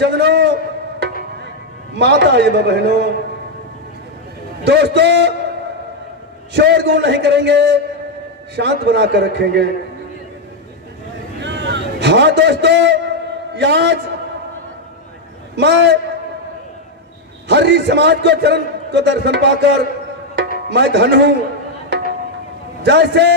सजनों, माता एवं बहनों, दोस्तों, शोरगुल नहीं करेंगे, शांत बनाकर रखेंगे। हाँ दोस्तों, आज मैं हर्री समाज को चरण को दर्शन पाकर मैं धन हूं। जैसे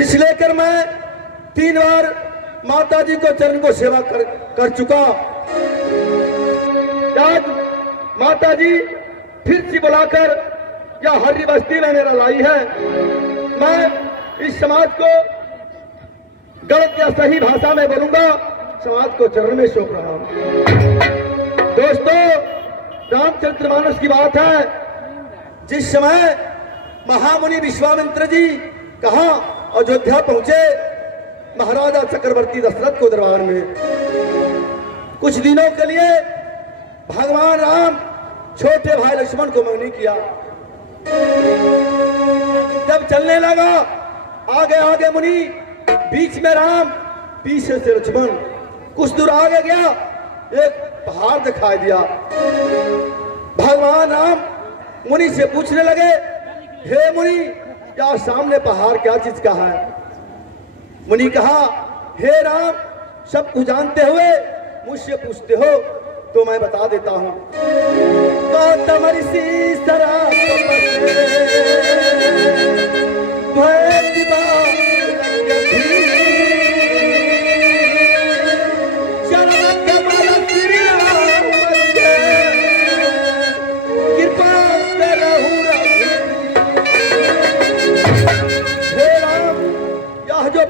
इस लेकर मैं 3 बार माता जी को चरण को सेवा कर चुका। आज माता जी फिर से बुलाकर या हर्री बस्ती में मेरा लाई है। मैं इस समाज को गलत या सही भाषा में बोलूंगा, समाज को चरण में सौंप रहा हूं। दोस्तों, रामचरितमानस की बात है। जिस समय महामुनि विश्वामित्र जी कहां अयोध्या पहुंचे, महाराजा चक्रवर्ती दशरथ को दरबार में कुछ दिनों के लिए भगवान राम छोटे भाई लक्ष्मण को मंगनी किया। जब चलने लगा, आगे आगे मुनि, बीच में राम, पीछे से लक्ष्मण। कुछ दूर आगे गया, एक पहाड़ दिखाई दिया। भगवान राम मुनि से पूछने लगे, हे मुनि, क्या सामने पहाड़ क्या चीज का है? मुनि कहा, हे राम, सब कुछ जानते हुए मुझसे पूछते हो तो मैं बता देता हूं। गौतम ऋषि सराप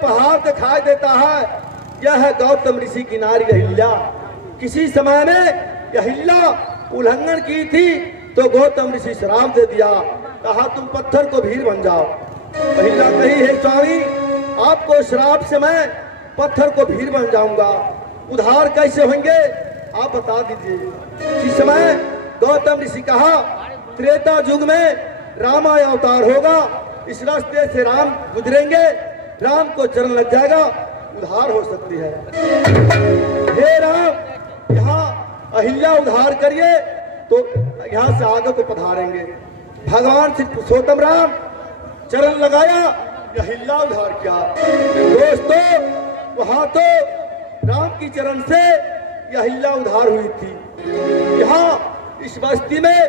पहाड़ दिखाई देता है, यह है गौतम ऋषि की नारी अहिल्या। किसी समय में अहिल्या उल्लंघन की थी तो गौतम ऋषि श्राप दे दिया, कहा तुम पत्थर को भीड़ बन जाओ। अहिल्या कही, हे स्वामी, आपको श्राप से मैं पत्थर को भीड़ बन जाऊंगा, उद्धार कैसे होंगे आप बता दीजिए। इस समय गौतम ऋषि कहा, त्रेता युग में रामाय अवतार होगा, इस रास्ते से राम गुजरेंगे, राम को चरण लग जाएगा, उद्धार हो सकती है। हे राम, यहाँ अहिल्या उद्धार करिए तो यहाँ से आगे को पधारेंगे। भगवान श्री पुरुषोत्तम राम चरण लगाया, अहिल्या उद्धार किया। दोस्तों, वहां तो राम की चरण से अहिल्या उद्धार हुई थी। यहाँ इस बस्ती में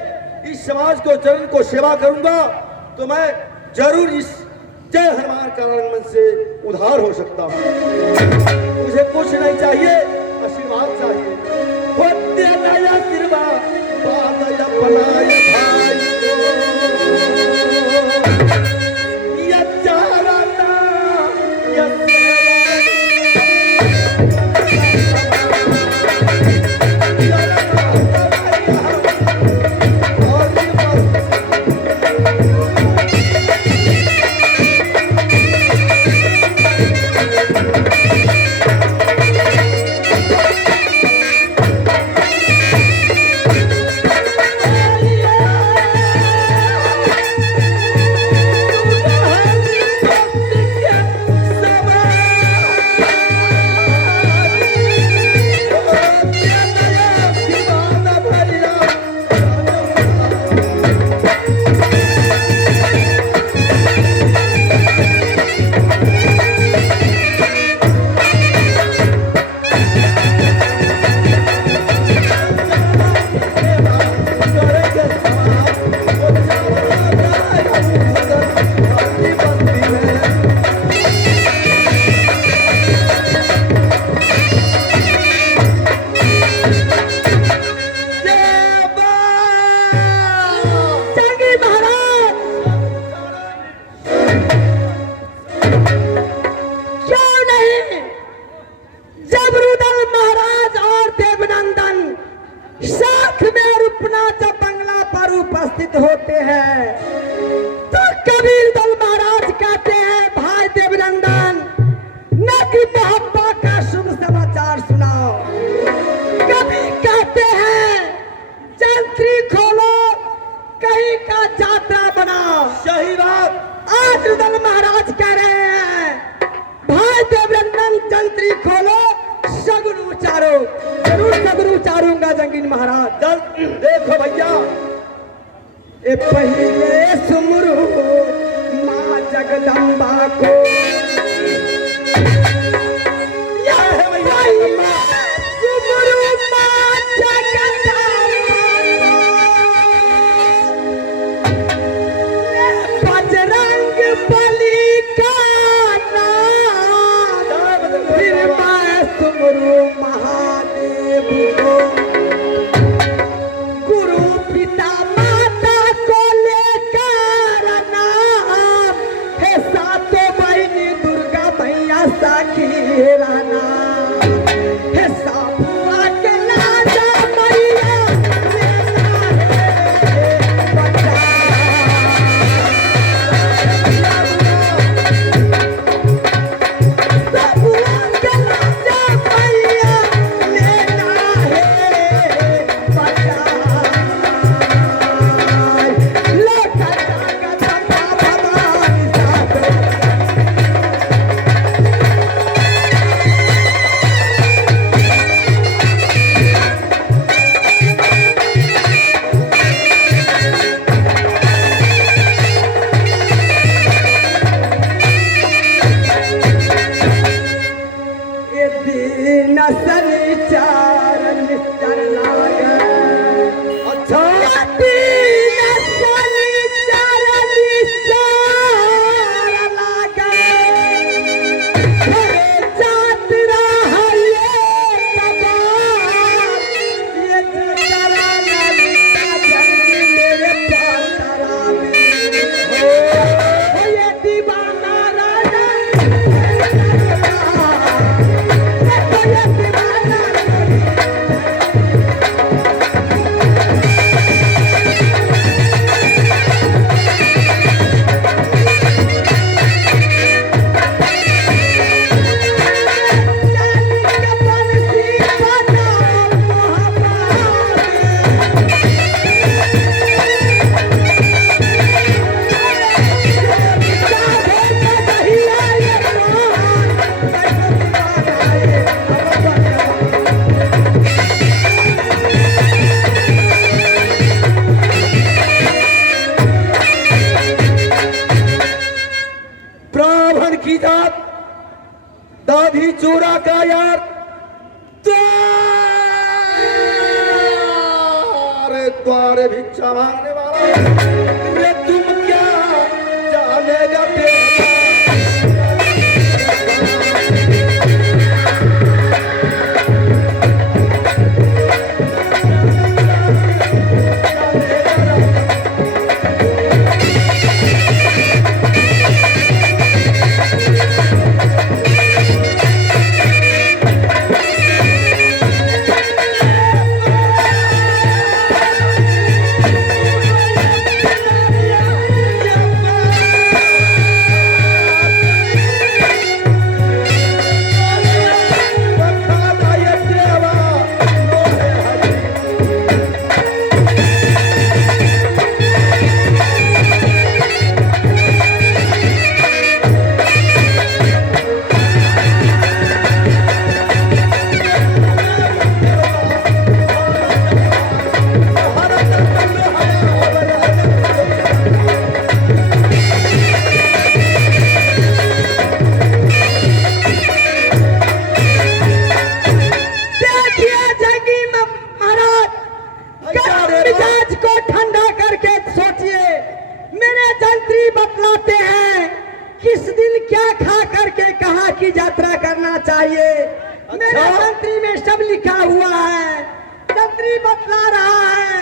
इस समाज को चरण को सेवा करूंगा तो मैं जरूर इस जय हनुमान कारागमन से उद्धार हो सकता हूं। मुझे कुछ नहीं चाहिए, आशीर्वाद चाहिए। आशीर्वाद बनाए भाई मारूंगा जंगीन महाराज। चल देखो भैया, ए पहले सुमरू माँ जगदम्बा को, क्या है भैया? सुमरू माँ जगदम्बा को, बजरंग बली का नाम, फिर मैं सुमरू महादेव को, गुरु पिता माता को लेकर नाम, हे सातों बहनी दुर्गा मैया साखी नाम, हे साबुआ के लाजा मैया लेना है बचा। साबुआ के लाजा मैया लेना है बचा। अच्छा ब्राह्मण की जात, दाढ़ी चूड़ा का यार, द्वारे द्वारे भिक्षा मांगने वाला, रे तुम क्या जानेगा तेरा? यात्रा करना चाहिए। मेरे मंत्री में सब लिखा हुआ है। मंत्री बतला रहा है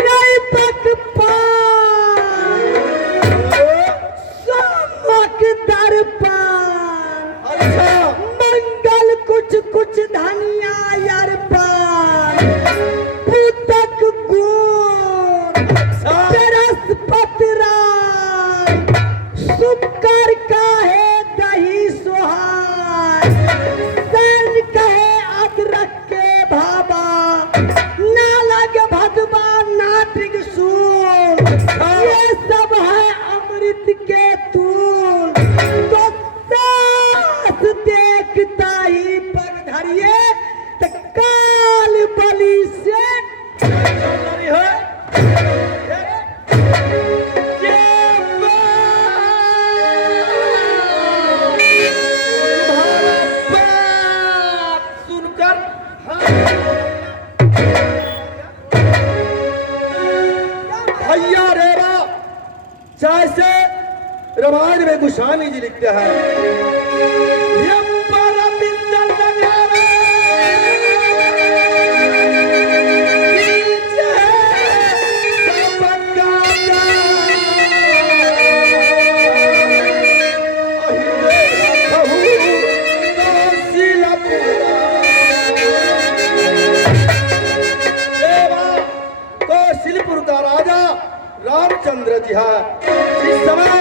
रायपक पान समक दर्पण, मंगल कुछ कुछ धनिया यार पान, पुतक गुण बृहस्पति शुक्र का है दही सुहान, सन कहे अदरक के भाबा, नालग भदवा नाटिक सूर, रामायण में गोस्वामी जी लिखते हैं, ये परम बिंदल नगारा, कीजे सबका अहिरे रखहु कौशलपुरा। देवा कौशलपुर का राजा रामचंद्र जी है। जिस समय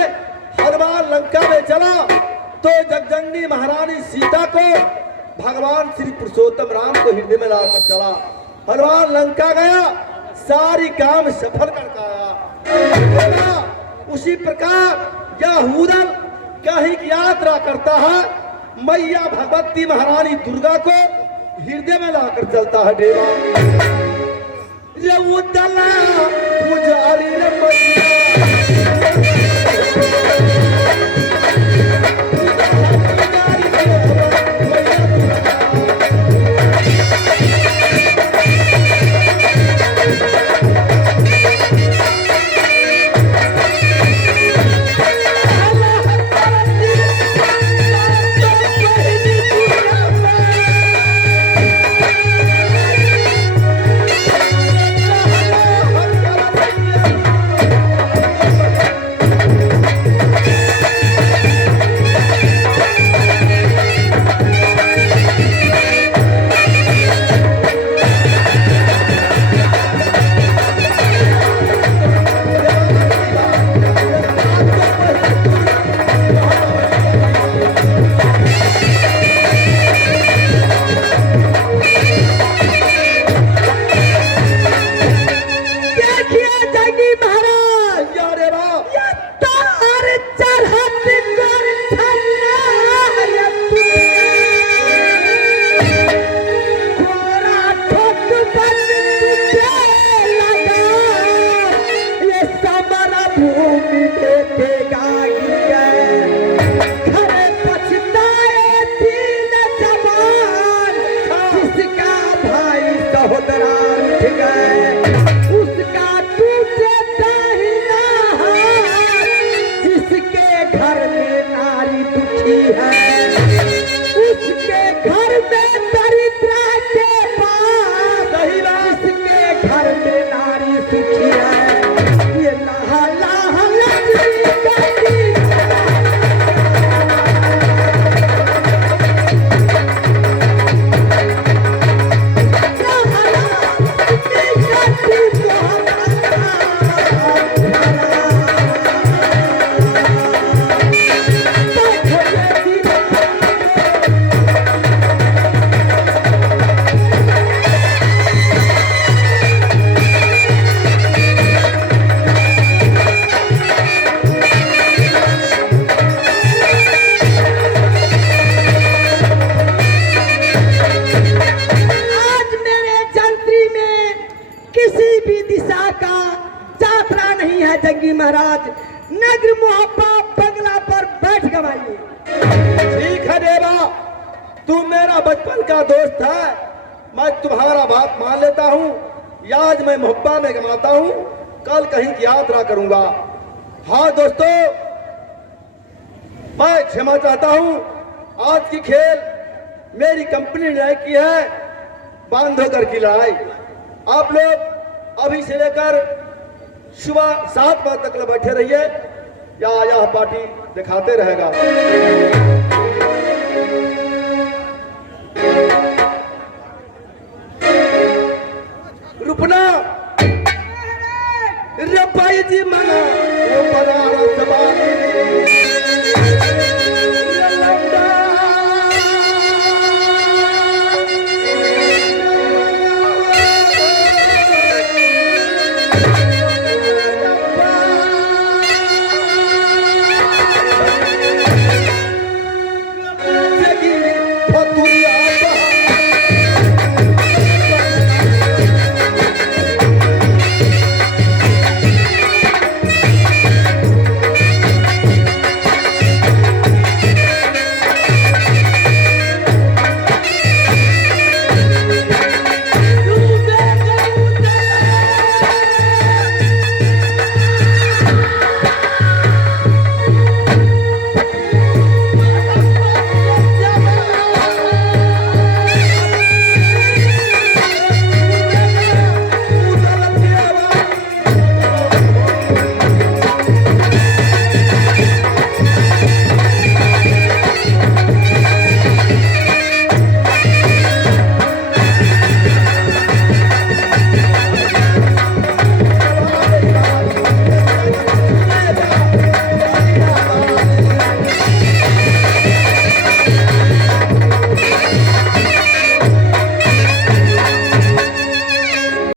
हनुमान लंका में चला तो जगजननी महारानी सीता को भगवान श्री पुरुषोत्तम राम को हृदय में लाकर चला। हनुमान लंका गया, सारी काम सफल करके आया। उसी प्रकार यहूदन कहीं की यात्रा करता है, मैया भगवती महारानी दुर्गा को हृदय में लाकर चलता है। देवा उदला पुजारी रे जंगी महाराज नगर मुहब्बा बंगला पर बैठ गवाइए। ठीक है देवा, तुम मेरा बचपन का दोस्त है, मैं तुम्हारा बात मान लेता हूँ। आज मैं मुहब्बा में गमाता हूँ, कल कहीं की यात्रा करूंगा। हाँ दोस्तों, मैं क्षमा चाहता हूँ। आज की खेल मेरी कंपनी ने की है, बांधोगर की लड़ाई। आप लोग अभी से लेकर सुबह 7 बजे तक बैठे रहिए, या यह पार्टी दिखाते रहेगा। रुपना रपाई जी मना वो बनारस वाली